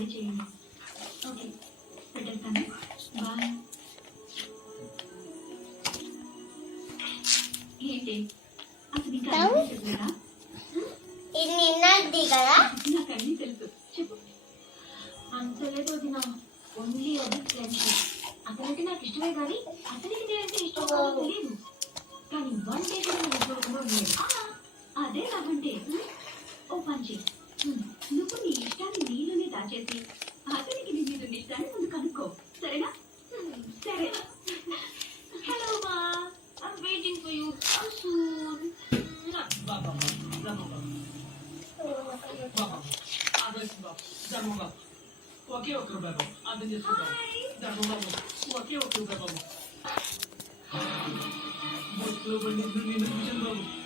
మళ్ళీ చేయండి. ఓకే, పెట్టేస్తాను. బాయ్. ఏంటి అసలు ఇంకా అన్నీ చెప్పలేదా? ఇది నిన్నది కదా, నాకు అన్నీ తెలుసు. చెప్పు. అంతలేదు వదిన, ఓన్లీ అది ఫ్రెండ్షిప్. అతనంటే నాకు ఇష్టమే కానీ అతనికి నేనంటే ఇష్టం కాదో తెలియదు. కానీ వన్ డే కూడా నేను చూడకుండా ఉండలేదు. అదే నాకంటే. ఓ పంచి, నువ్వు నీ ఇష్టాన్ని నీలోనే దాచేసి అతనికి నీ మీద ఇష్టాన్ని ముందు కనుక్కో, సరేనా? సరేనా? హలో మా, I'm waiting for you. Come soon. ఒకే ఒక్క రూపాయి బాబు, అర్థం చేసుకుంటాం. ఒకే ఒక్క రూపాయి బాబు. బాబు